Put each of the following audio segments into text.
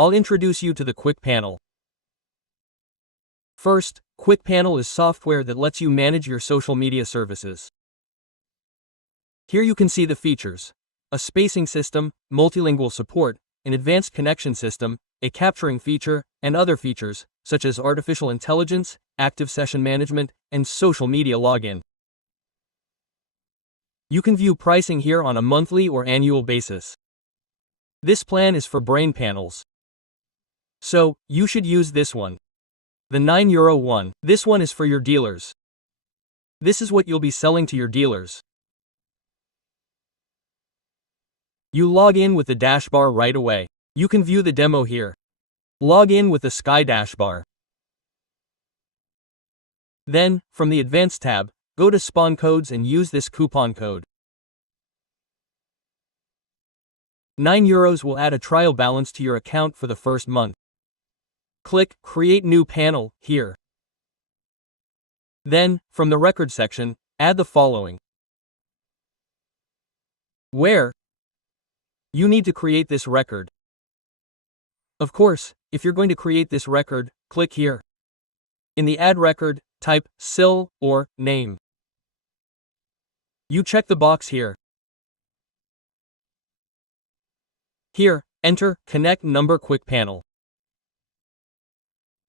I'll introduce you to the QuickPanel. First, QuickPanel is software that lets you manage your social media services. Here you can see the features: a spacing system, multilingual support, an advanced connection system, a capturing feature, and other features, such as artificial intelligence, active session management, and social media login. You can view pricing here on a monthly or annual basis. This plan is for brain panels, so you should use this one. The €9 one. This one is for your dealers. This is what you'll be selling to your dealers. You log in with the dashbar right away. You can view the demo here. Log in with the Sky dashbar. Then, from the Advanced tab, go to Spawn Codes and use this coupon code. €9 will add a trial balance to your account for the first month. Click Create New Panel here. Then, from the Record section, add the following. Where you need to create this record. Of course, if you're going to create this record, click here. In the Add Record, type SIL or name. You check the box here. Here, enter Connect Number QuickPanel.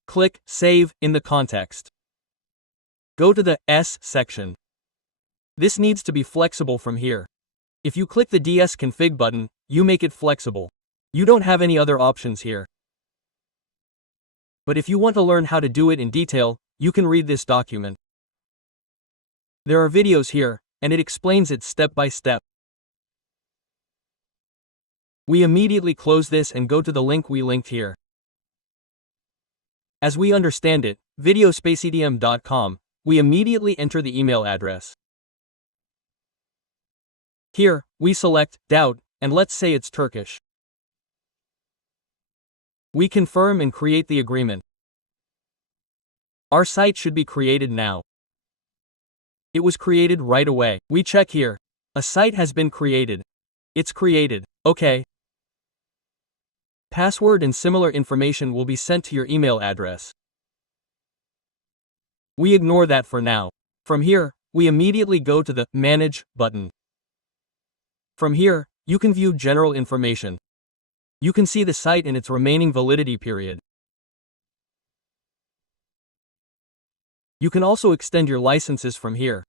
Click Save in the context. Go to the S section. This needs to be flexible from here. If you click the DS Config button, you make it flexible. You don't have any other options here. But if you want to learn how to do it in detail, you can read this document. There are videos here, and it explains it step by step. We immediately close this and go to the link we linked here. As we understand it, videospacedm.com, we immediately enter the email address. Here, we select doubt, and let's say it's Turkish. We confirm and create the agreement. Our site should be created now. It was created right away. We check here. A site has been created. It's created. Okay. Password and similar information will be sent to your email address. We ignore that for now. From here, we immediately go to the Manage button. From here, you can view general information. You can see the site and its remaining validity period. You can also extend your licenses from here.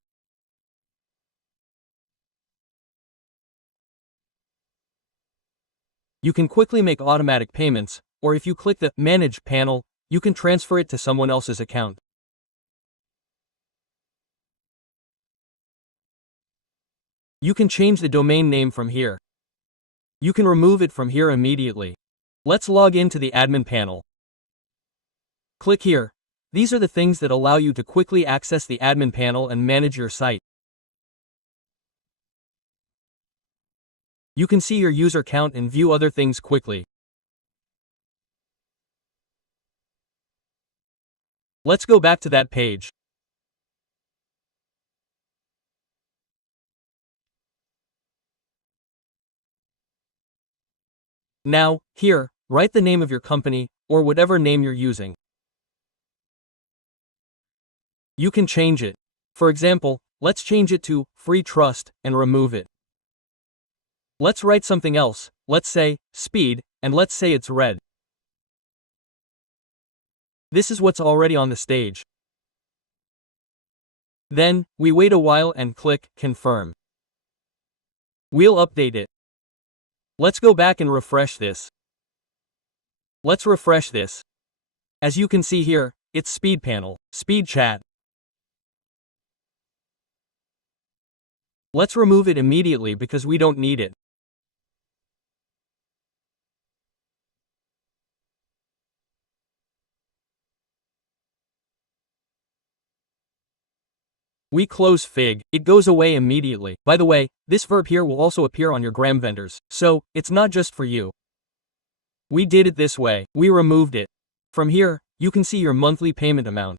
You can quickly make automatic payments, or if you click the Manage panel, you can transfer it to someone else's account. You can change the domain name from here. You can remove it from here immediately. Let's log into the admin panel. Click here. These are the things that allow you to quickly access the admin panel and manage your site. You can see your user count and view other things quickly. Let's go back to that page. Now, here, write the name of your company, or whatever name you're using. You can change it. For example, let's change it to Free Trust and remove it. Let's write something else, let's say Speed, and let's say it's red. This is what's already on the stage. Then, we wait a while and click Confirm. We'll update it. Let's go back and refresh this. Let's refresh this. As you can see here, it's Speed Panel, Speed Chat. Let's remove it immediately because we don't need it. We close Fig, it goes away immediately. By the way, this verb here will also appear on your gram vendors, so it's not just for you. We did it this way, we removed it. From here, you can see your monthly payment amount.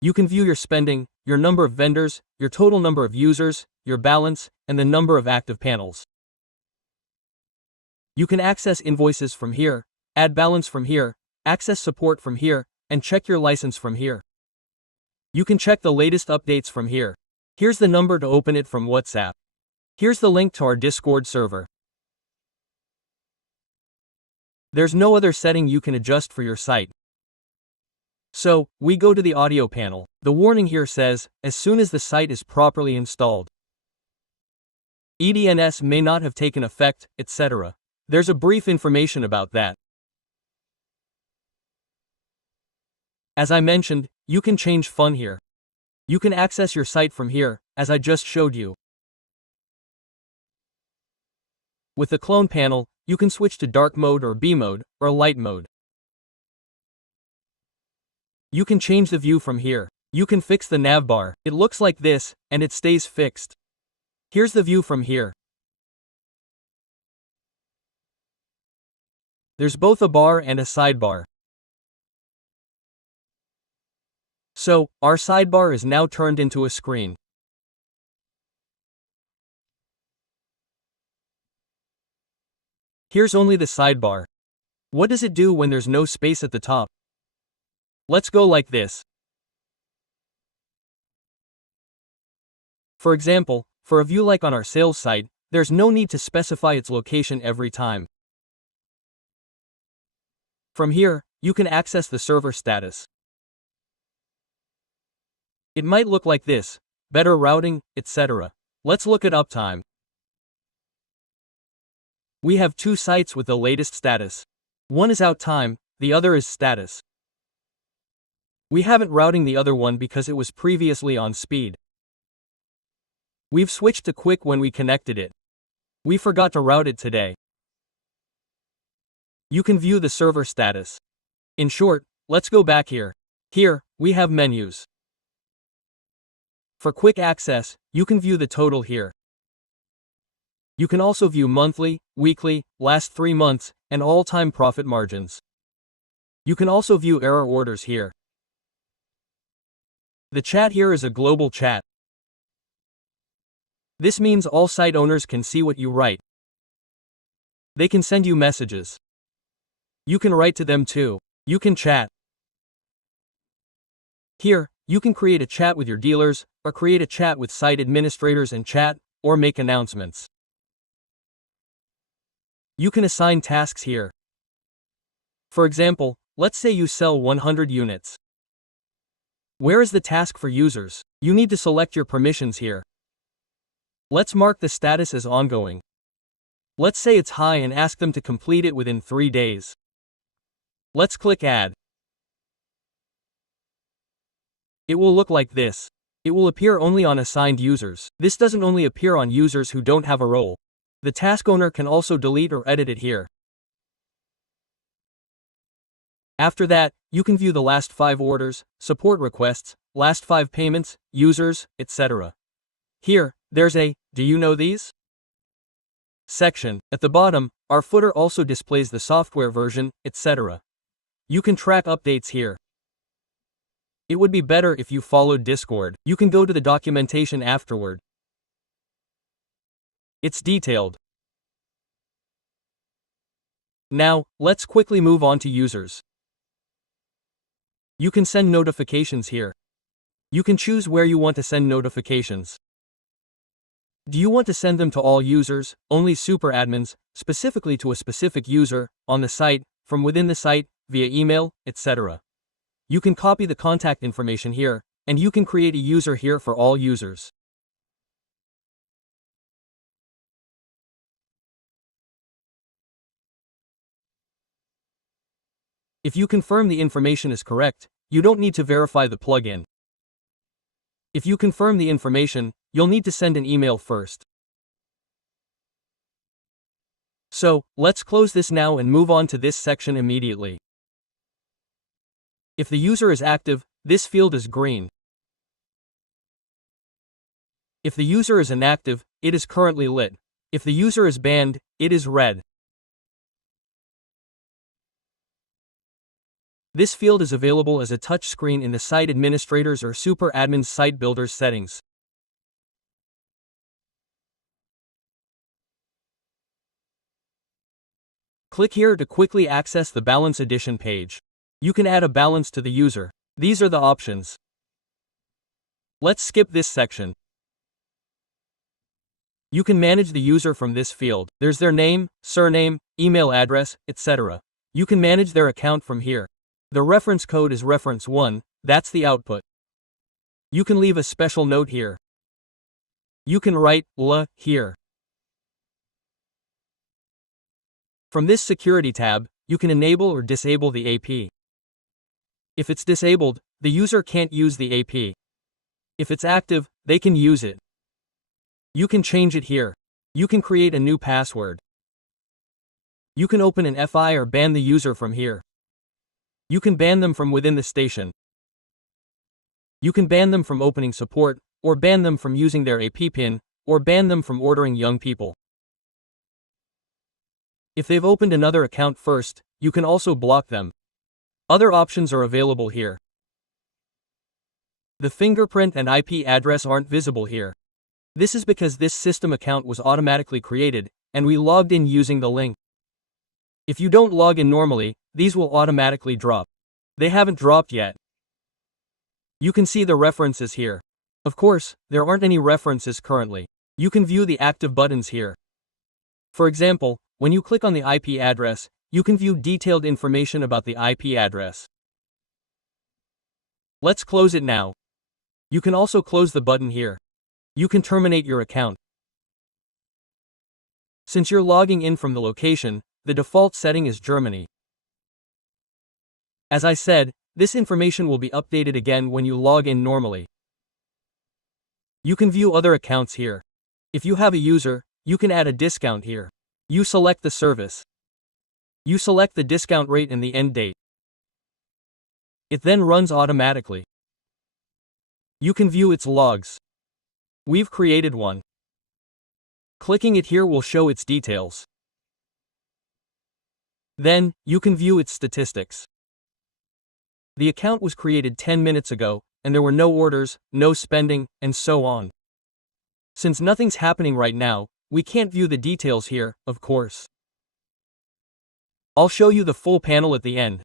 You can view your spending, your number of vendors, your total number of users, your balance, and the number of active panels. You can access invoices from here, add balance from here, access support from here, and check your license from here. You can check the latest updates from here. Here's the number to open it from WhatsApp. Here's the link to our Discord server. There's no other setting you can adjust for your site. So, we go to the audio panel. The warning here says, as soon as the site is properly installed, EDNS may not have taken effect, etc. There's a brief information about that. As I mentioned, you can change font here. You can access your site from here, as I just showed you. With the clone panel, you can switch to dark mode or B mode, or light mode. You can change the view from here. You can fix the navbar. It looks like this, and it stays fixed. Here's the view from here. There's both a bar and a sidebar. So, our sidebar is now turned into a screen. Here's only the sidebar. What does it do when there's no space at the top? Let's go like this. For example, for a view like on our sales site, there's no need to specify its location every time. From here, you can access the server status. It might look like this, better routing, etc. Let's look at uptime. We have two sites with the latest status. One is out time, the other is status. We haven't routing the other one because it was previously on speed. We've switched to quick when we connected it. We forgot to route it today. You can view the server status. In short, let's go back here. Here, we have menus. For quick access, you can view the total here. You can also view monthly, weekly, last 3 months, and all-time profit margins. You can also view error orders here. The chat here is a global chat. This means all site owners can see what you write. They can send you messages. You can write to them too. You can chat. Here, you can create a chat with your dealers, or create a chat with site administrators and chat, or make announcements. You can assign tasks here. For example, let's say you sell 100 units. Where is the task for users? You need to select your permissions here. Let's mark the status as ongoing. Let's say it's high and ask them to complete it within 3 days. Let's click Add. It will look like this. It will appear only on assigned users. This doesn't only appear on users who don't have a role. The task owner can also delete or edit it here. After that, you can view the last 5 orders, support requests, last 5 payments, users, etc. Here, there's a "Do you know these?" section. At the bottom, our footer also displays the software version, etc. You can track updates here. It would be better if you followed Discord. You can go to the documentation afterward. It's detailed. Now, let's quickly move on to users. You can send notifications here. You can choose where you want to send notifications. Do you want to send them to all users, only super admins, specifically to a specific user, on the site, from within the site, via email, etc. You can copy the contact information here, and you can create a user here for all users. If you confirm the information is correct, you don't need to verify the plugin. If you confirm the information, you'll need to send an email first. So, let's close this now and move on to this section immediately. If the user is active, this field is green. If the user is inactive, it is currently lit. If the user is banned, it is red. This field is available as a touchscreen in the site administrator's or super admin's site builder's settings. Click here to quickly access the balance addition page. You can add a balance to the user. These are the options. Let's skip this section. You can manage the user from this field. There's their name, surname, email address, etc. You can manage their account from here. The reference code is reference 1, that's the output. You can leave a special note here. You can write "la" here. From this security tab, you can enable or disable the AP. If it's disabled, the user can't use the AP. If it's active, they can use it. You can change it here. You can create a new password. You can open an FI or ban the user from here. You can ban them from within the station. You can ban them from opening support, or ban them from using their AP PIN, or ban them from ordering young people. If they've opened another account first, you can also block them. Other options are available here. The fingerprint and IP address aren't visible here. This is because this system account was automatically created, and we logged in using the link. If you don't log in normally, these will automatically drop. They haven't dropped yet. You can see the references here. Of course, there aren't any references currently. You can view the active buttons here. For example, when you click on the IP address, you can view detailed information about the IP address. Let's close it now. You can also close the button here. You can terminate your account. Since you're logging in from the location, the default setting is Germany. As I said, this information will be updated again when you log in normally. You can view other accounts here. If you have a user, you can add a discount here. You select the service. You select the discount rate and the end date. It then runs automatically. You can view its logs. We've created one. Clicking it here will show its details. Then, you can view its statistics. The account was created 10 minutes ago, and there were no orders, no spending, and so on. Since nothing's happening right now, we can't view the details here, of course. I'll show you the full panel at the end.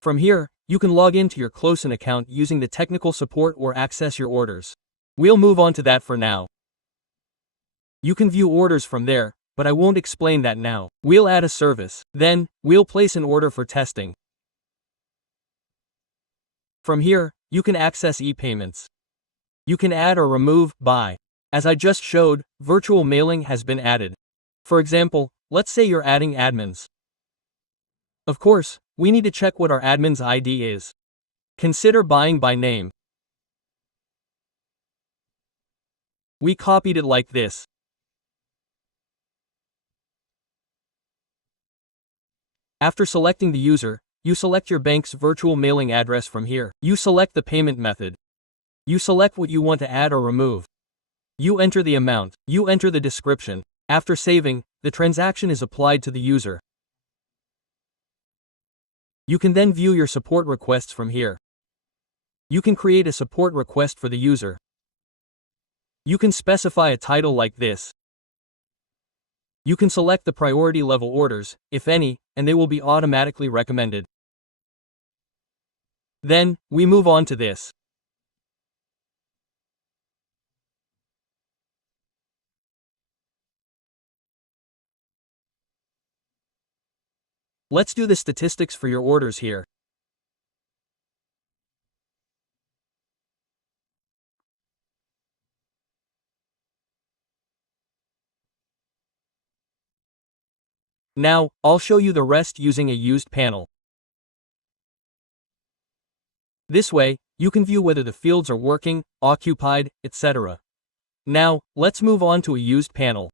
From here, you can log into your Closen account using the technical support or access your orders. We'll move on to that for now. You can view orders from there, but I won't explain that now. We'll add a service. Then, we'll place an order for testing. From here, you can access e-payments. You can add or remove, buy. As I just showed, virtual mailing has been added. For example, let's say you're adding admins. Of course, we need to check what our admin's ID is. Consider buying by name. We copied it like this. After selecting the user, you select your bank's virtual mailing address from here. You select the payment method. You select what you want to add or remove. You enter the amount. You enter the description. After saving, the transaction is applied to the user. You can then view your support requests from here. You can create a support request for the user. You can specify a title like this. You can select the priority level orders, if any, and they will be automatically recommended. Then, we move on to this. Let's do the statistics for your orders here. Now, I'll show you the rest using a used panel. This way, you can view whether the fields are working, occupied, etc. Now, let's move on to a used panel.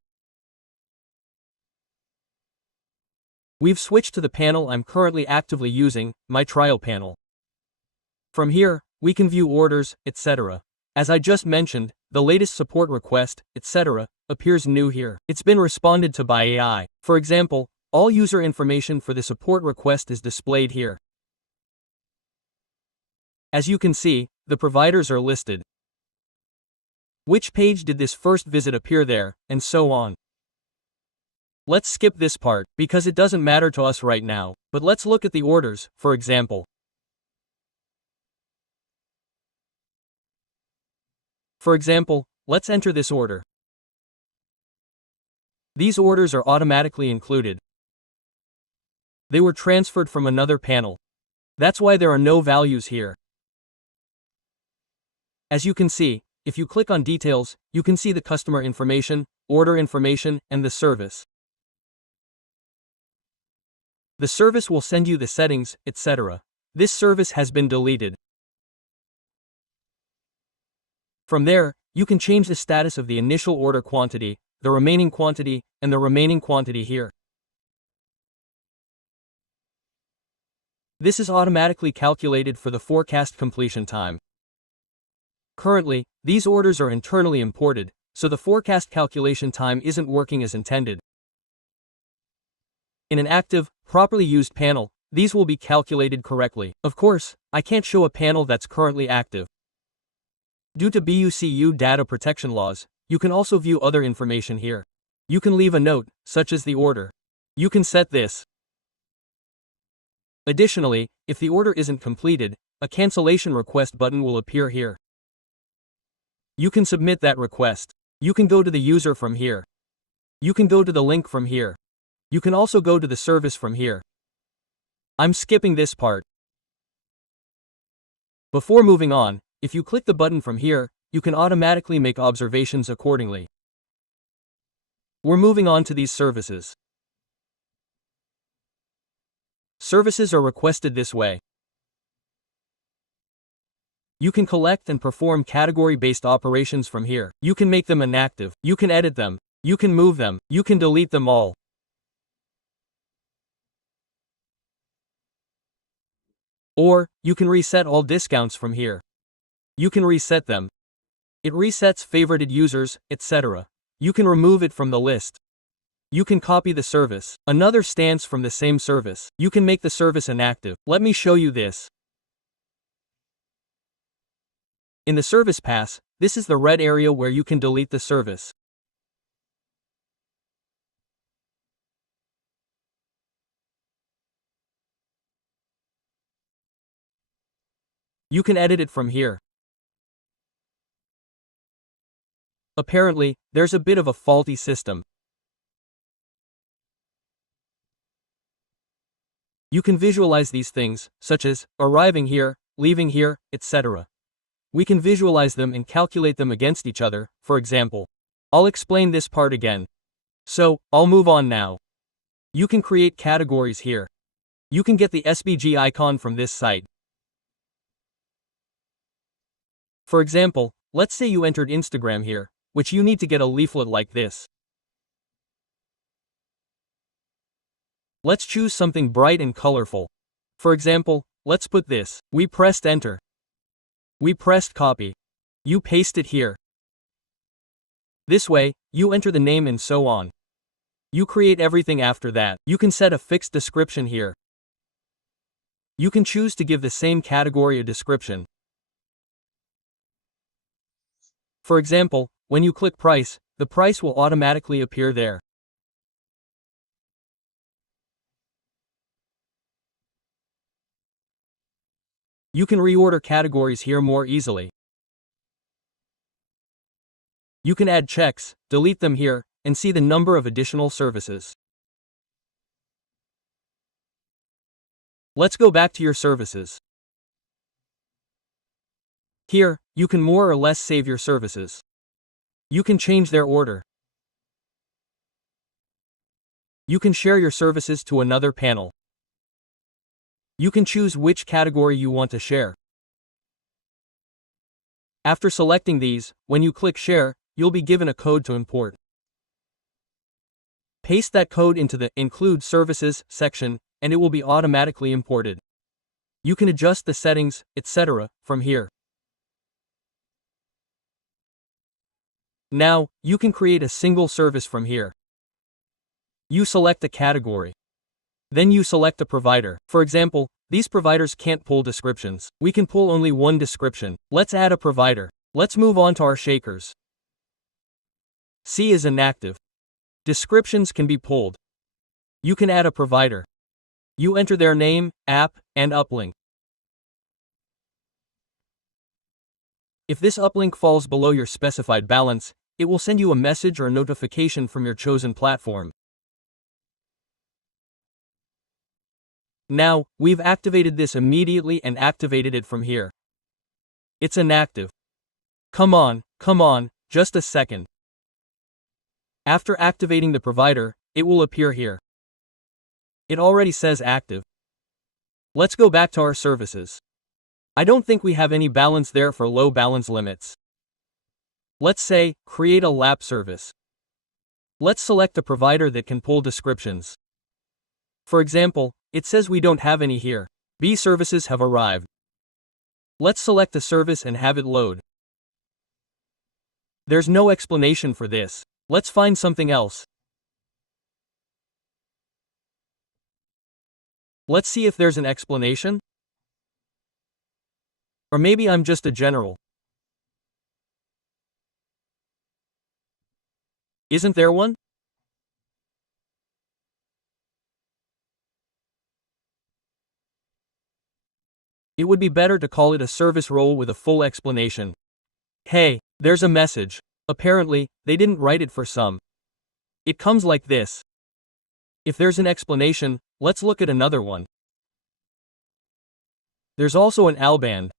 We've switched to the panel I'm currently actively using, my trial panel. From here, we can view orders, etc. As I just mentioned, the latest support request, etc., appears new here. It's been responded to by AI. For example, all user information for the support request is displayed here. As you can see, the providers are listed. Which page did this first visit appear there, and so on. Let's skip this part, because it doesn't matter to us right now, but let's look at the orders, for example. For example, let's enter this order. These orders are automatically included. They were transferred from another panel. That's why there are no values here. As you can see, if you click on details, you can see the customer information, order information, and the service. The service will send you the settings, etc. This service has been deleted. From there, you can change the status of the initial order quantity, the remaining quantity, and the remaining quantity here. This is automatically calculated for the forecast completion time. Currently, these orders are internally imported, so the forecast calculation time isn't working as intended. In an active, properly used panel, these will be calculated correctly. Of course, I can't show a panel that's currently active. Due to BUCU data protection laws, you can also view other information here. You can leave a note, such as the order. You can set this. Additionally, if the order isn't completed, a cancellation request button will appear here. You can submit that request. You can go to the user from here. You can go to the link from here. You can also go to the service from here. I'm skipping this part. Before moving on, if you click the button from here, you can automatically make observations accordingly. We're moving on to these services. Services are requested this way. You can collect and perform category-based operations from here. You can make them inactive. You can edit them. You can move them. You can delete them all. Or, you can reset all discounts from here. You can reset them. It resets favorited users, etc. You can remove it from the list. You can copy the service. Another stance from the same service. You can make the service inactive. Let me show you this. In the service pass, this is the red area where you can delete the service. You can edit it from here. Apparently, there's a bit of a faulty system. You can visualize these things, such as arriving here, leaving here, etc. We can visualize them and calculate them against each other, for example. I'll explain this part again. So, I'll move on now. You can create categories here. You can get the SVG icon from this site. For example, let's say you entered Instagram here, which you need to get a leaflet like this. Let's choose something bright and colorful. For example, let's put this. We pressed enter. We pressed copy. You paste it here. This way, you enter the name and so on. You create everything after that. You can set a fixed description here. You can choose to give the same category a description. For example, when you click price, the price will automatically appear there. You can reorder categories here more easily. You can add checks, delete them here, and see the number of additional services. Let's go back to your services. Here, you can more or less save your services. You can change their order. You can share your services to another panel. You can choose which category you want to share. After selecting these, when you click Share, you'll be given a code to import. Paste that code into the Include Services section, and it will be automatically imported. You can adjust the settings, etc., from here. Now, you can create a single service from here. You select a category. Then you select a provider. For example, these providers can't pull descriptions. We can pull only one description. Let's add a provider. Let's move on to our shakers. C is inactive. Descriptions can be pulled. You can add a provider. You enter their name, app, and uplink. If this uplink falls below your specified balance, it will send you a message or notification from your chosen platform. Now, we've activated this immediately and activated it from here. It's inactive. Come on, just a second. After activating the provider, it will appear here. It already says active. Let's go back to our services. I don't think we have any balance there for low balance limits. Let's say, create a lap service. Let's select a provider that can pull descriptions. For example, it says we don't have any here. B services have arrived. Let's select the service and have it load. There's no explanation for this. Let's find something else. Let's see if there's an explanation. Or maybe I'm just a general. Isn't there one? It would be better to call it a service role with a full explanation. Hey, there's a message. Apparently, they didn't write it for some. It comes like this. If there's an explanation, let's look at another one. There's also an alband.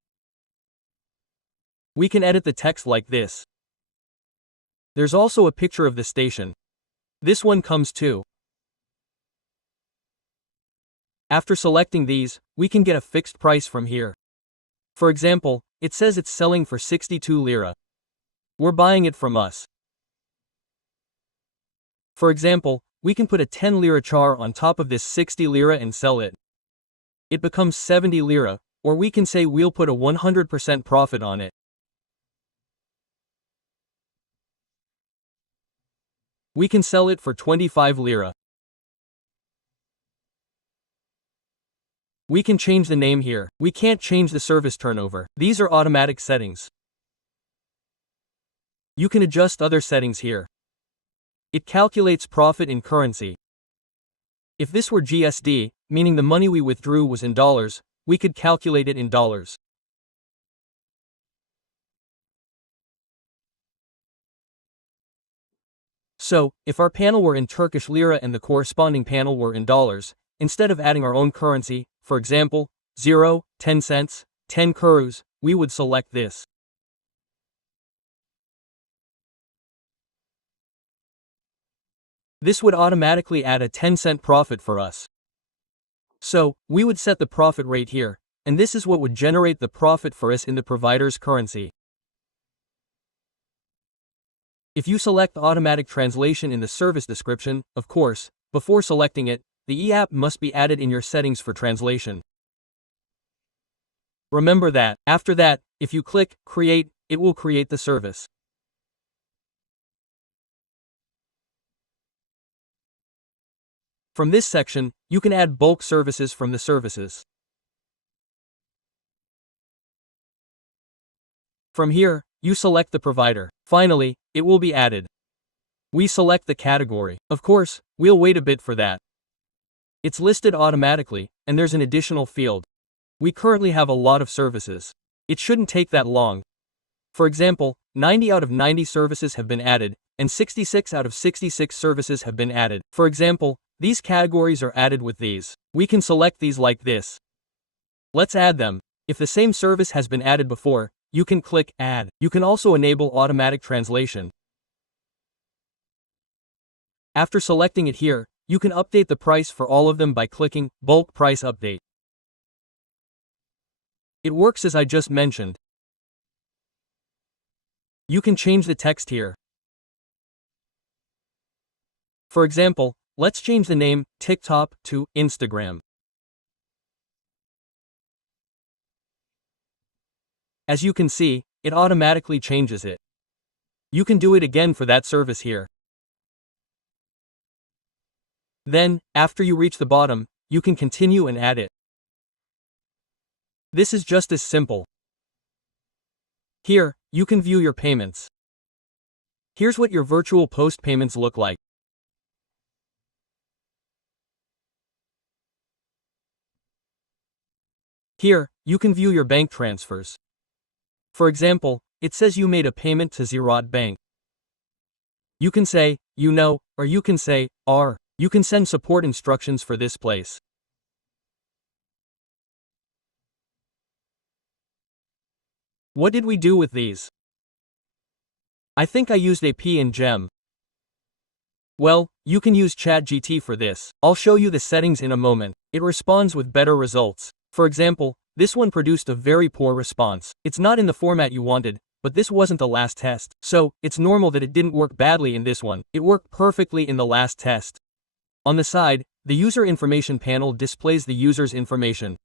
We can edit the text like this. There's also a picture of the station. This one comes too. After selecting these, we can get a fixed price from here. For example, it says it's selling for 62 lira. We're buying it from us. For example, we can put a 10 lira char on top of this 60 lira and sell it. It becomes 70 lira, or we can say we'll put a 100% profit on it. We can sell it for 25 lira. We can change the name here. We can't change the service turnover. These are automatic settings. You can adjust other settings here. It calculates profit in currency. If this were GSD, meaning the money we withdrew was in dollars, we could calculate it in dollars. So, if our panel were in Turkish lira and the corresponding panel were in dollars, instead of adding our own currency, for example, 0, 10 cents, 10 kurus, we would select this. This would automatically add a 10-cent profit for us. So, we would set the profit rate here, and this is what would generate the profit for us in the provider's currency. If you select automatic translation in the service description, of course, before selecting it, the e-app must be added in your settings for translation. Remember that. After that, if you click Create, it will create the service. From this section, you can add bulk services from the services. From here, you select the provider. Finally, it will be added. We select the category. Of course, we'll wait a bit for that. It's listed automatically, and there's an additional field. We currently have a lot of services. It shouldn't take that long. For example, 90 out of 90 services have been added, and 66 out of 66 services have been added. For example, these categories are added with these. We can select these like this. Let's add them. If the same service has been added before, you can click Add. You can also enable automatic translation. After selecting it here, you can update the price for all of them by clicking Bulk Price Update. It works as I just mentioned. You can change the text here. For example, let's change the name TikTok to Instagram. As you can see, it automatically changes it. You can do it again for that service here. Then, after you reach the bottom, you can continue and add it. This is just as simple. Here, you can view your payments. Here's what your virtual post payments look like. Here, you can view your bank transfers. For example, it says you made a payment to Ziraat Bank. You can say, you know, or you can say, are. You can send support instructions for this place. What did we do with these? I think I used AP and Gem. Well, you can use ChatGPT for this. I'll show you the settings in a moment. It responds with better results. For example, this one produced a very poor response. It's not in the format you wanted, but this wasn't the last test. So, it's normal that it didn't work badly in this one. It worked perfectly in the last test. On the side, the user information panel displays the user's information.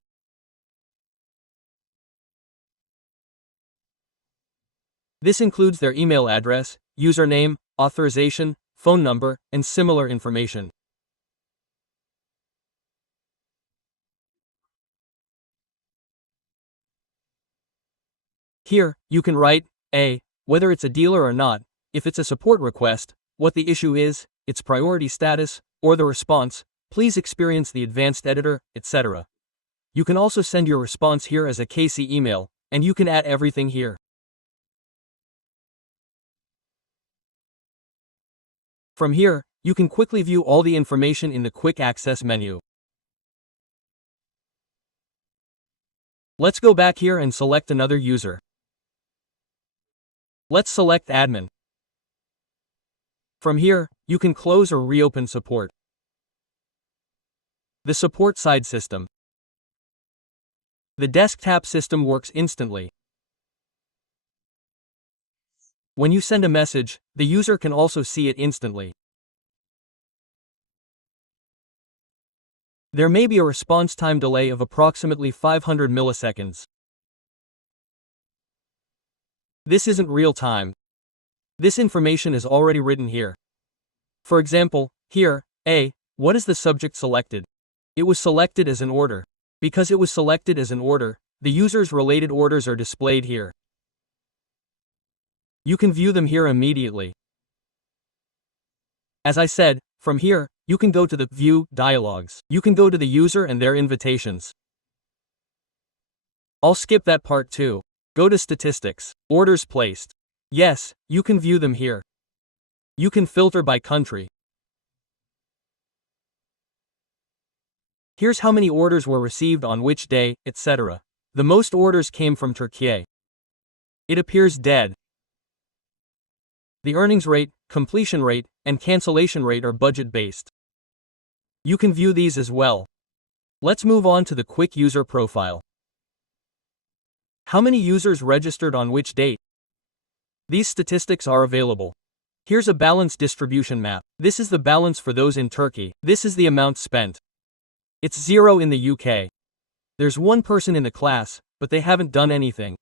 This includes their email address, username, authorization, phone number, and similar information. Here, you can write, A, whether it's a dealer or not, if it's a support request, what the issue is, its priority status, or the response, please experience the advanced editor, etc. You can also send your response here as a KC email, and you can add everything here. From here, you can quickly view all the information in the Quick Access menu. Let's go back here and select another user. Let's select Admin. From here, you can close or reopen support. The support side system. The desktop system works instantly. When you send a message, the user can also see it instantly. There may be a response time delay of approximately 500 milliseconds. This isn't real time. This information is already written here. For example, here, A, what is the subject selected? It was selected as an order. Because it was selected as an order, the user's related orders are displayed here. You can view them here immediately. As I said, from here, you can go to the View dialogues. You can go to the user and their invitations. I'll skip that part too. Go to Statistics. Orders placed. Yes, you can view them here. You can filter by country. Here's how many orders were received on which day, etc. The most orders came from Turkey. It appears dead. The earnings rate, completion rate, and cancellation rate are budget-based. You can view these as well. Let's move on to the quick user profile. How many users registered on which date? These statistics are available. Here's a balance distribution map. This is the balance for those in Turkey. This is the amount spent. It's 0 in the UK. There's one person in the class, but they haven't done anything.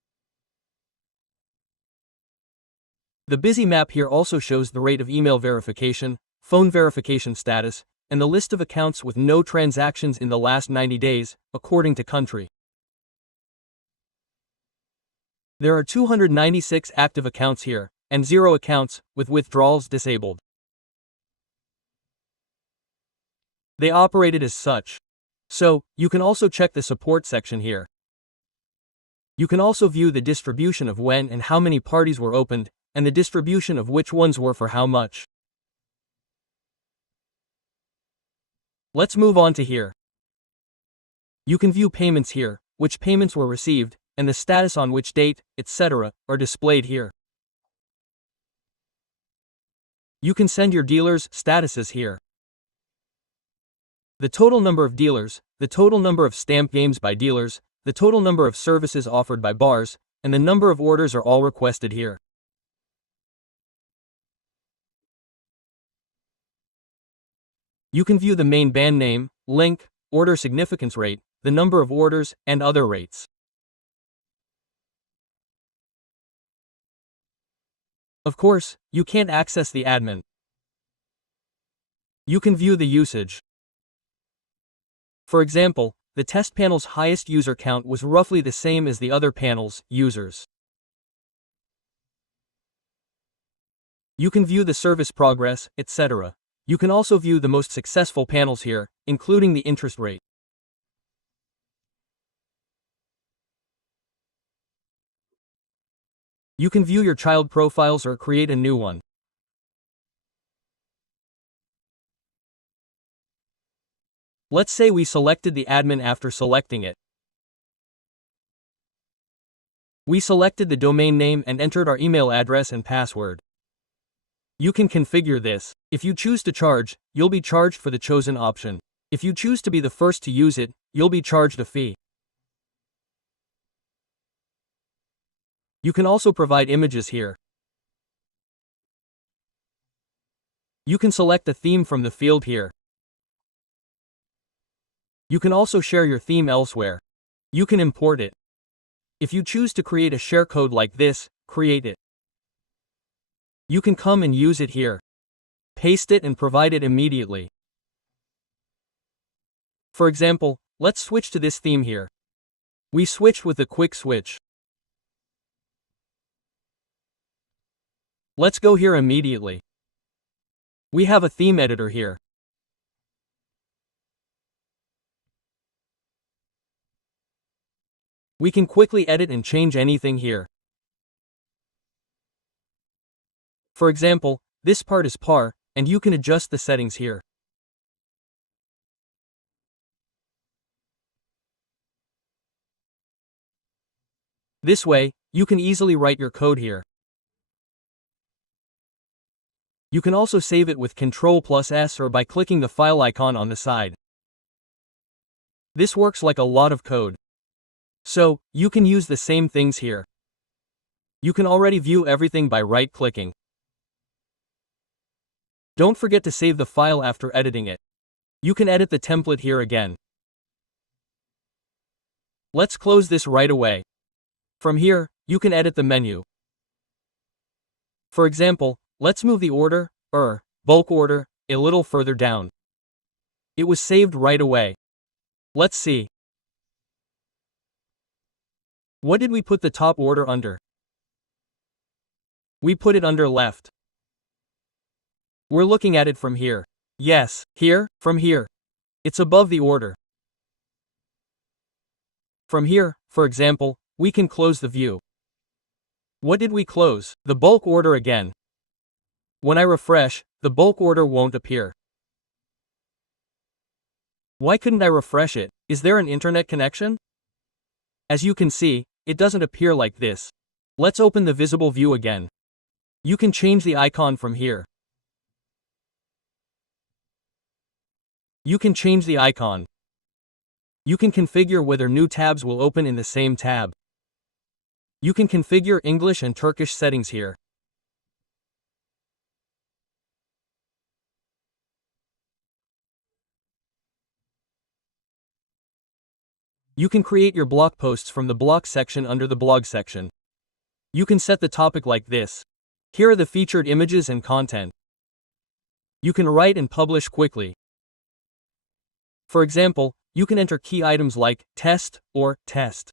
The busy map here also shows the rate of email verification, phone verification status, and the list of accounts with no transactions in the last 90 days, according to country. There are 296 active accounts here, and 0 accounts, with withdrawals disabled. They operated as such. So, you can also check the support section here. You can also view the distribution of when and how many parties were opened, and the distribution of which ones were for how much. Let's move on to here. You can view payments here, which payments were received, and the status on which date, etc., are displayed here. You can send your dealers' statuses here. The total number of dealers, the total number of stamp games by dealers, the total number of services offered by bars, and the number of orders are all requested here. You can view the main band name, link, order significance rate, the number of orders, and other rates. Of course, you can't access the admin. You can view the usage. For example, the test panel's highest user count was roughly the same as the other panel's users. You can view the service progress, etc. You can also view the most successful panels here, including the interest rate. You can view your child profiles or create a new one. Let's say we selected the admin after selecting it. We selected the domain name and entered our email address and password. You can configure this. If you choose to charge, you'll be charged for the chosen option. If you choose to be the first to use it, you'll be charged a fee. You can also provide images here. You can select a theme from the field here. You can also share your theme elsewhere. You can import it. If you choose to create a share code like this, create it. You can come and use it here. Paste it and provide it immediately. For example, let's switch to this theme here. We switch with the quick switch. Let's go here immediately. We have a theme editor here. We can quickly edit and change anything here. For example, this part is par, and you can adjust the settings here. This way, you can easily write your code here. You can also save it with Ctrl+S or by clicking the file icon on the side. This works like a lot of code. So, you can use the same things here. You can already view everything by right-clicking. Don't forget to save the file after editing it. You can edit the template here again. Let's close this right away. From here, you can edit the menu. For example, let's move the order, bulk order, a little further down. It was saved right away. Let's see. What did we put the top order under? We put it under left. We're looking at it from here. Yes, here, from here. It's above the order. From here, for example, we can close the view. What did we close? The bulk order again. When I refresh, the bulk order won't appear. Why couldn't I refresh it? Is there an internet connection? As you can see, it doesn't appear like this. Let's open the visible view again. You can change the icon from here. You can change the icon. You can configure whether new tabs will open in the same tab. You can configure English and Turkish settings here. You can create your blog posts from the blog section under the blog section. You can set the topic like this. Here are the featured images and content. You can write and publish quickly. For example, you can enter key items like test or test.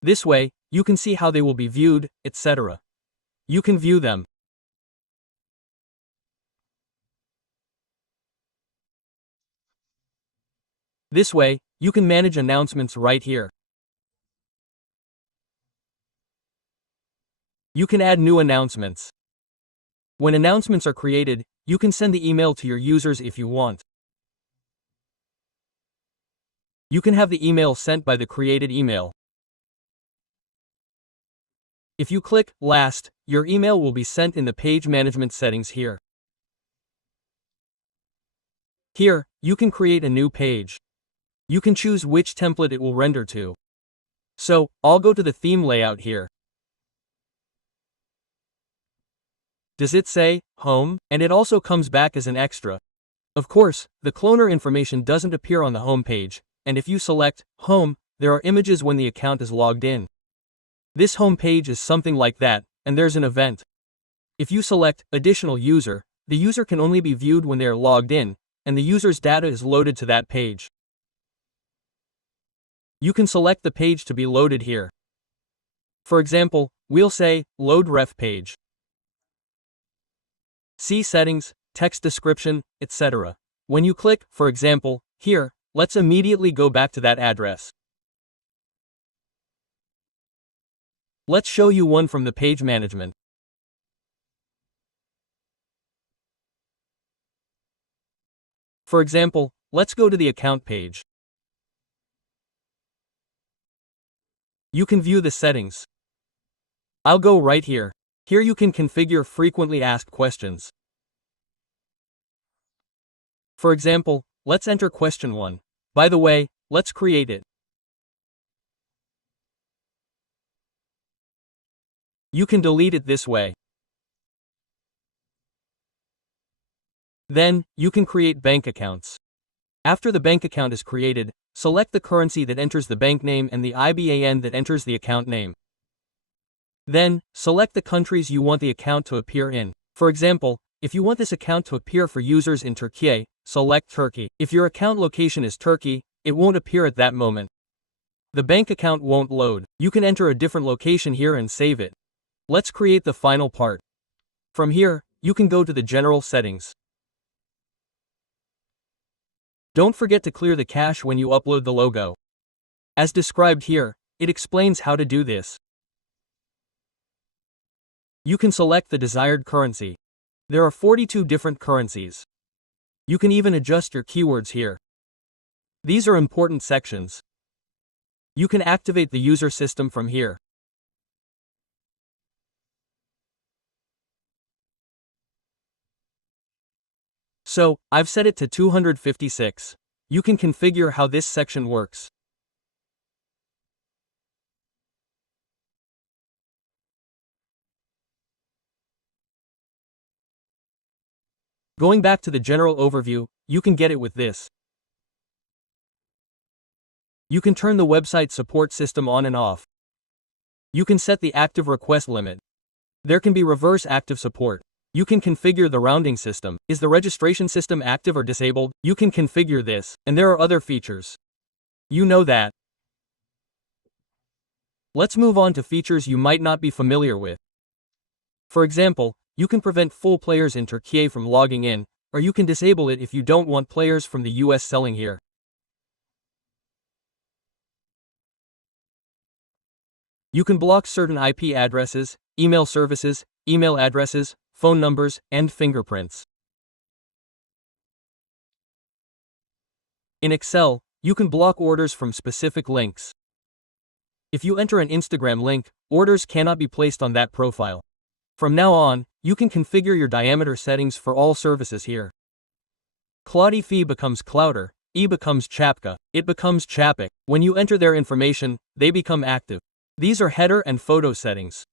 This way, you can see how they will be viewed, etc. You can view them. This way, you can manage announcements right here. You can add new announcements. When announcements are created, you can send the email to your users if you want. You can have the email sent by the created email. If you click Last, your email will be sent in the page management settings here. Here, you can create a new page. You can choose which template it will render to. So, I'll go to the theme layout here. Does it say Home? And it also comes back as an extra. Of course, the cloner information doesn't appear on the home page, and if you select Home, there are images when the account is logged in. This home page is something like that, and there's an event. If you select Additional User, the user can only be viewed when they are logged in, and the user's data is loaded to that page. You can select the page to be loaded here. For example, we'll say, Load Ref Page. See Settings, Text Description, etc. When you click, for example, here, let's immediately go back to that address. Let's show you one from the page management. For example, let's go to the account page. You can view the settings. I'll go right here. Here you can configure frequently asked questions. For example, let's enter question 1. By the way, let's create it. You can delete it this way. Then, you can create bank accounts. After the bank account is created, select the currency that enters the bank name and the IBAN that enters the account name. Then, select the countries you want the account to appear in. For example, if you want this account to appear for users in Turkey, select Turkey. If your account location is Turkey, it won't appear at that moment. The bank account won't load. You can enter a different location here and save it. Let's create the final part. From here, you can go to the general settings. Don't forget to clear the cache when you upload the logo. As described here, it explains how to do this. You can select the desired currency. There are 42 different currencies. You can even adjust your keywords here. These are important sections. You can activate the user system from here. So, I've set it to 256. You can configure how this section works. Going back to the general overview, you can get it with this. You can turn the website support system on and off. You can set the active request limit. There can be reverse active support. You can configure the rounding system. Is the registration system active or disabled? You can configure this, and there are other features. You know that. Let's move on to features you might not be familiar with. For example, you can prevent full players in Turkey from logging in, or you can disable it if you don't want players from the US selling here. You can block certain IP addresses, email services, email addresses, phone numbers, and fingerprints. In Excel, you can block orders from specific links. If you enter an Instagram link, orders cannot be placed on that profile. From now on, you can configure your diameter settings for all services here. Claudi fee becomes Clouder, E becomes Chapka, it becomes Chapik. When you enter their information, they become active. These are header and photo settings.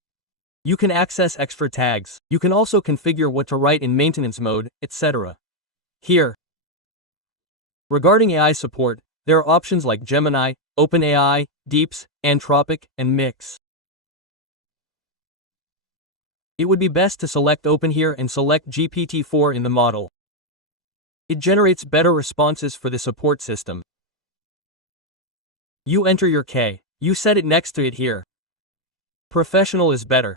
You can access extra tags. You can also configure what to write in maintenance mode, etc. Here. Regarding AI support, there are options like Gemini, OpenAI, Deeps, Anthropic, and Mix. It would be best to select Open here and select GPT-4 in the model. It generates better responses for the support system. You enter your K. You set it next to it here. Professional is better.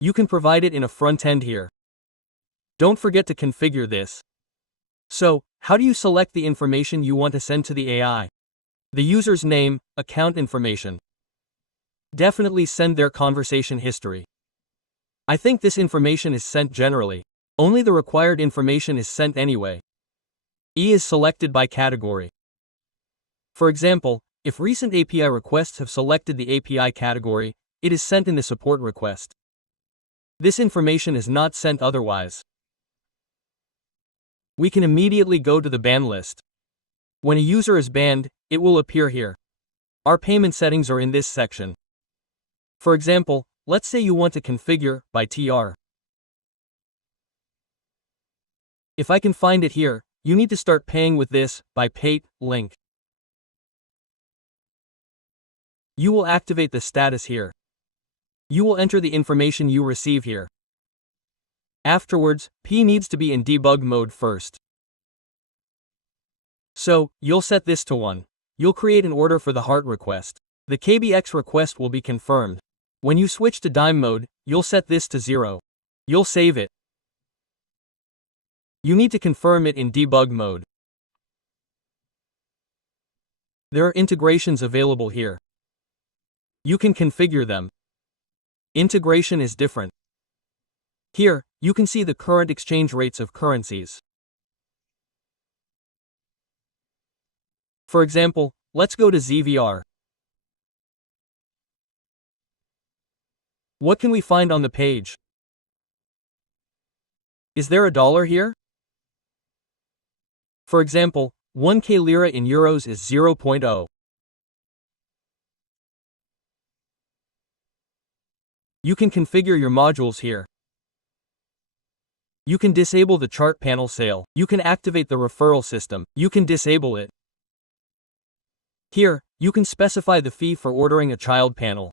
You can provide it in a front end here. Don't forget to configure this. So, how do you select the information you want to send to the AI? The user's name, account information. Definitely send their conversation history. I think this information is sent generally. Only the required information is sent anyway. E is selected by category. For example, if recent API requests have selected the API category, it is sent in the support request. This information is not sent otherwise. We can immediately go to the ban list. When a user is banned, it will appear here. Our payment settings are in this section. For example, let's say you want to configure by TR. If I can find it here, you need to start paying with this by Pay link. You will activate the status here. You will enter the information you receive here. Afterwards, P needs to be in debug mode first. So, you'll set this to 1. You'll create an order for the heart request. The KBX request will be confirmed. When you switch to dime mode, you'll set this to 0. You'll save it. You need to confirm it in debug mode. There are integrations available here. You can configure them. Integration is different. Here, you can see the current exchange rates of currencies. For example, let's go to ZVR. What can we find on the page? Is there a dollar here? For example, 1k lira in euros is 0.0. You can configure your modules here. You can disable the chart panel sale. You can activate the referral system. You can disable it. Here, you can specify the fee for ordering a child panel.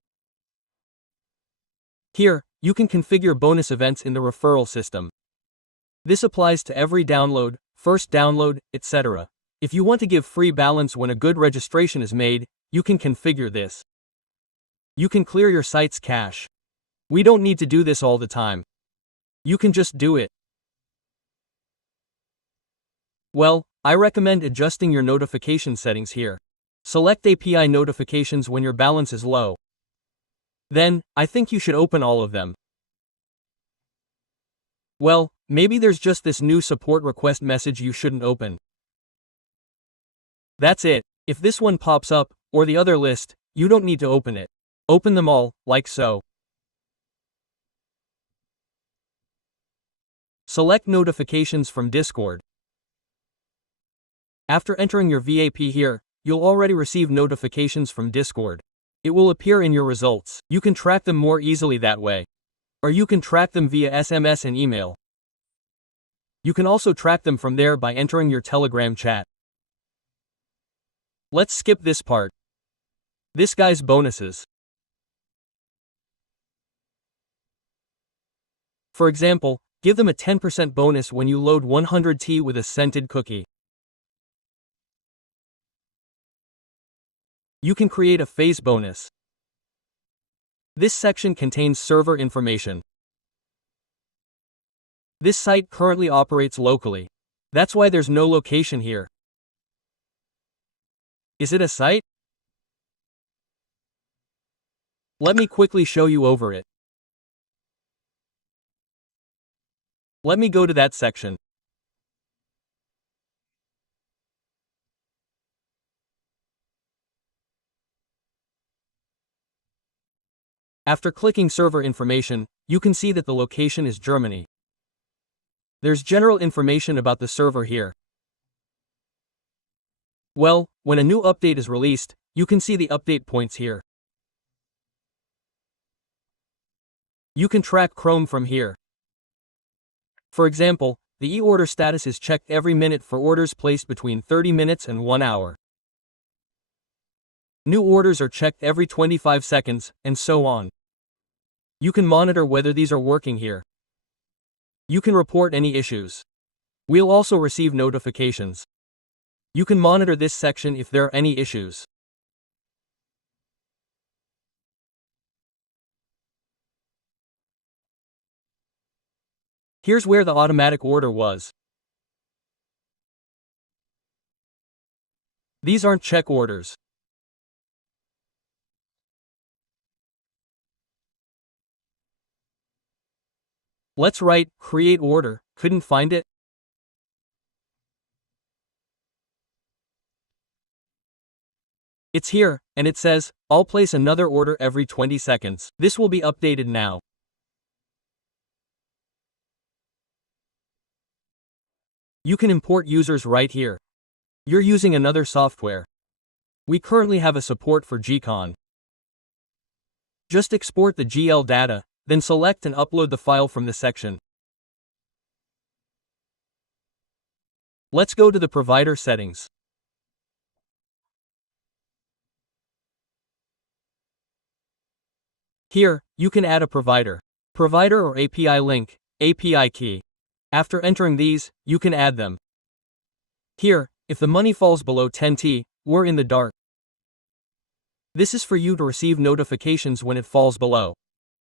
Here, you can configure bonus events in the referral system. This applies to every download, first download, etc. If you want to give free balance when a good registration is made, you can configure this. You can clear your site's cache. We don't need to do this all the time. You can just do it. Well, I recommend adjusting your notification settings here. Select API notifications when your balance is low. Then, I think you should open all of them. Well, maybe there's just this new support request message you shouldn't open. That's it. If this one pops up, or the other list, you don't need to open it. Open them all, like so. Select notifications from Discord. After entering your VAP here, you'll already receive notifications from Discord. It will appear in your results. You can track them more easily that way. Or you can track them via SMS and email. You can also track them from there by entering your Telegram chat. Let's skip this part. This guy's bonuses. For example, give them a 10% bonus when you load 100 tea with a scented cookie. You can create a phase bonus. This section contains server information. This site currently operates locally. That's why there's no location here. Is it a site? Let me quickly show you over it. Let me go to that section. After clicking server information, you can see that the location is Germany. There's general information about the server here. Well, when a new update is released, you can see the update points here. You can track Chrome from here. For example, the e-order status is checked every minute for orders placed between 30 minutes and 1 hour. New orders are checked every 25 seconds, and so on. You can monitor whether these are working here. You can report any issues. We'll also receive notifications. You can monitor this section if there are any issues. Here's where the automatic order was. These aren't check orders. Let's write, create order, couldn't find it? It's here, and it says, I'll place another order every 20 seconds. This will be updated now. You can import users right here. You're using another software. We currently have a support for Gcon. Just export the GL data, then select and upload the file from the section. Let's go to the provider settings. Here, you can add a provider or API link, API key. After entering these, you can add them. Here, if the money falls below 10T, we're in the dark. This is for you to receive notifications when it falls below.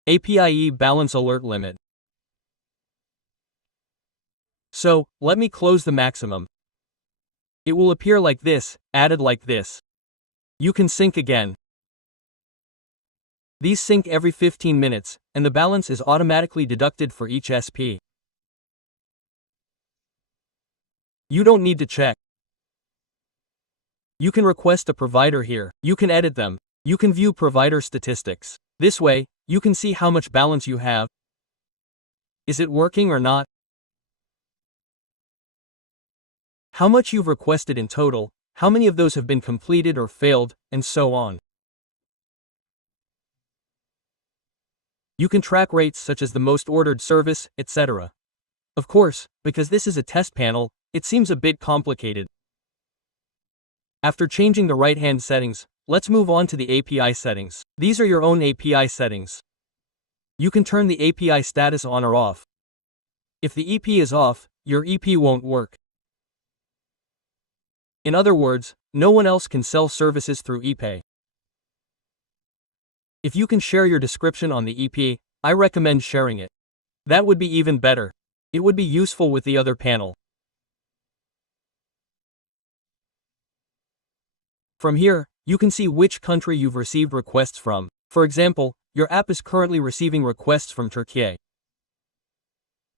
API balance alert limit. So, let me close the maximum. It will appear like this, added like this. You can sync again. These sync every 15 minutes, and the balance is automatically deducted for each SP. You don't need to check. You can request a provider here. You can edit them. You can view provider statistics. This way, you can see how much balance you have. Is it working or not? How much you've requested in total, how many of those have been completed or failed, and so on. You can track rates such as the most ordered service, etc. Of course, because this is a test panel, it seems a bit complicated. After changing the right-hand settings, let's move on to the API settings. These are your own API settings. You can turn the API status on or off. If the EP is off, your EP won't work. In other words, no one else can sell services through ePay. If you can share your description on the EP, I recommend sharing it. That would be even better. It would be useful with the other panel. From here, you can see which country you've received requests from. For example, your app is currently receiving requests from Turkey.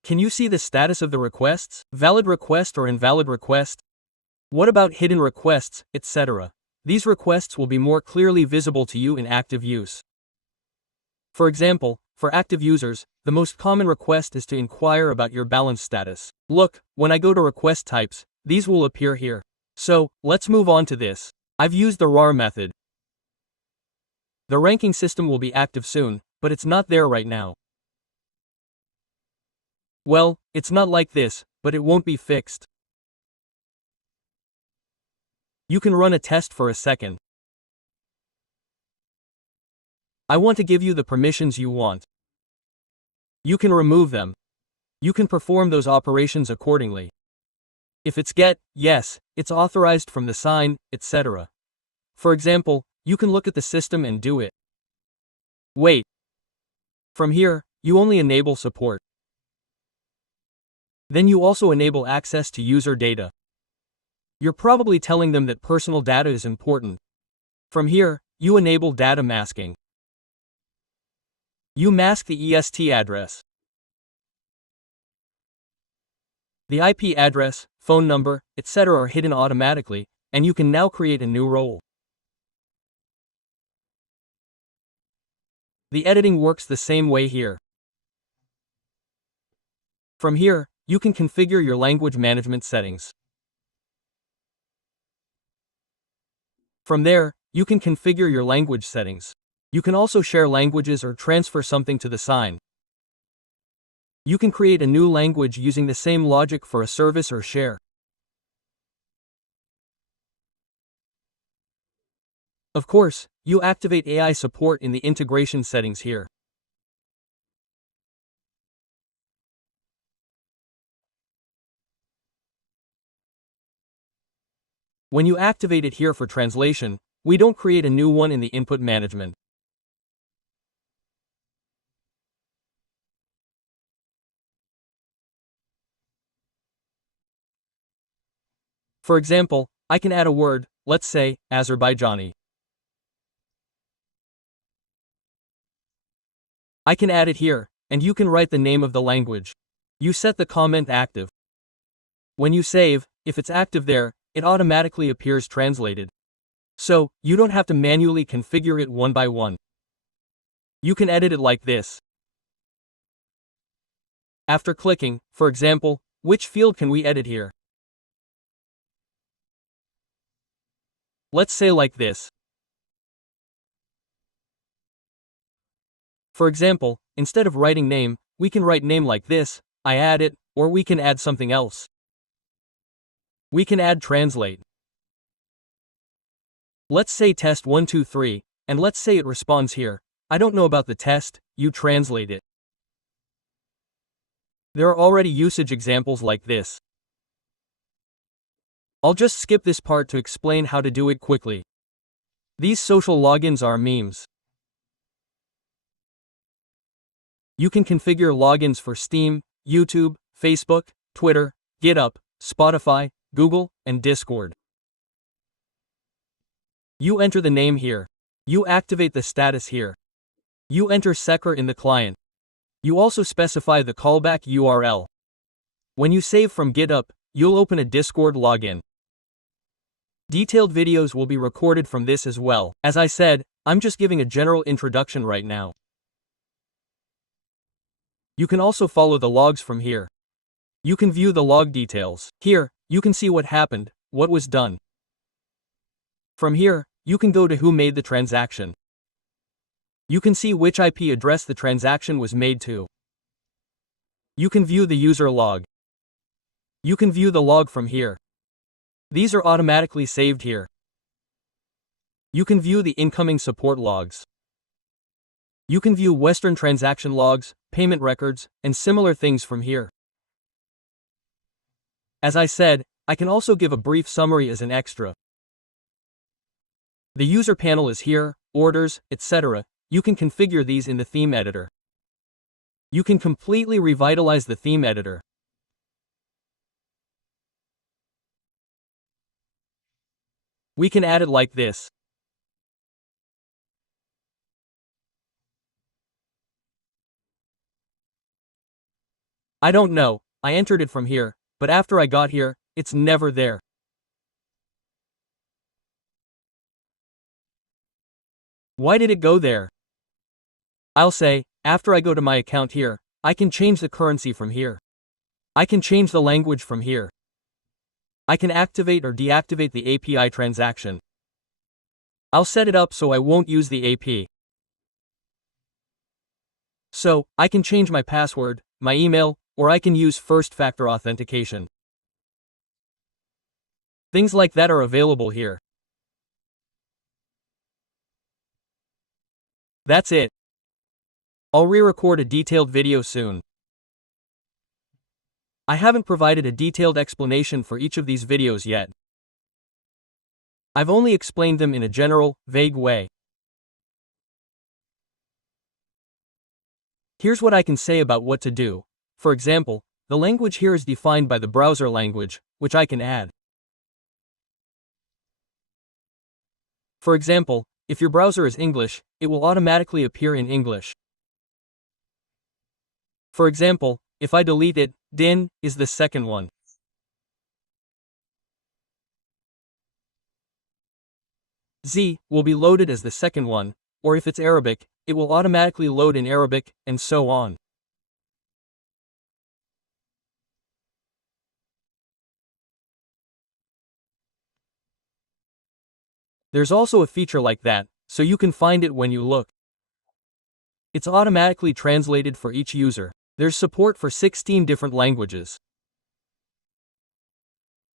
Can you see the status of the requests? Valid request or invalid request? What about hidden requests, etc.? These requests will be more clearly visible to you in active use. For example, for active users, the most common request is to inquire about your balance status. Look, when I go to request types, these will appear here. So, let's move on to this. I've used the RAR method. The ranking system will be active soon, but it's not there right now. Well, it's not like this, but it won't be fixed. You can run a test for a second. I want to give you the permissions you want. You can remove them. You can perform those operations accordingly. If it's get, yes, it's authorized from the sign, etc. For example, you can look at the system and do it. Wait. From here, you only enable support. Then you also enable access to user data. You're probably telling them that personal data is important. From here, you enable data masking. You mask the EST address. The IP address, phone number, etc. are hidden automatically, and you can now create a new role. The editing works the same way here. From here, you can configure your language management settings. From there, you can configure your language settings. You can also share languages or transfer something to the sign. You can create a new language using the same logic for a service or share. Of course, you activate AI support in the integration settings here. When you activate it here for translation, we don't create a new one in the input management. For example, I can add a word, let's say, Azerbaijani. I can add it here, and you can write the name of the language. You set the comment active. When you save, if it's active there, it automatically appears translated. So, you don't have to manually configure it one by one. You can edit it like this. After clicking, for example, which field can we edit here? Let's say like this. For example, instead of writing name, we can write name like this, I add it, or we can add something else. We can add translate. Let's say test 1 2 3, and let's say it responds here. I don't know about the test, you translate it. There are already usage examples like this. I'll just skip this part to explain how to do it quickly. These social logins are memes. You can configure logins for Steam, YouTube, Facebook, Twitter, GitHub, Spotify, Google, and Discord. You enter the name here. You activate the status here. You enter secure in the client. You also specify the callback URL. When you save from GitHub, you'll open a Discord login. Detailed videos will be recorded from this as well. As I said, I'm just giving a general introduction right now. You can also follow the logs from here. You can view the log details. Here, you can see what happened, what was done. From here, you can go to who made the transaction. You can see which IP address the transaction was made to. You can view the user log. You can view the log from here. These are automatically saved here. You can view the incoming support logs. You can view Western transaction logs, payment records, and similar things from here. As I said, I can also give a brief summary as an extra. The user panel is here, orders, etc. You can configure these in the theme editor. You can completely revitalize the theme editor. We can add it like this. I don't know, I entered it from here, but after I got here, it's never there. Why did it go there? I'll say, after I go to my account here, I can change the currency from here. I can change the language from here. I can activate or deactivate the API transaction. I'll set it up so I won't use the AP. So, I can change my password, my email, or I can use first-factor authentication. Things like that are available here. That's it. I'll re-record a detailed video soon. I haven't provided a detailed explanation for each of these videos yet. I've only explained them in a general, vague way. Here's what I can say about what to do. For example, the language here is defined by the browser language, which I can add. For example, if your browser is English, it will automatically appear in English. For example, if I delete it, din is the second one. Z will be loaded as the second one, or if it's Arabic, it will automatically load in Arabic, and so on. There's also a feature like that, so you can find it when you look. It's automatically translated for each user. There's support for 16 different languages.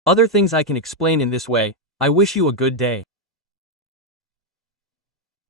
Other things I can explain in this way. I wish you a good day.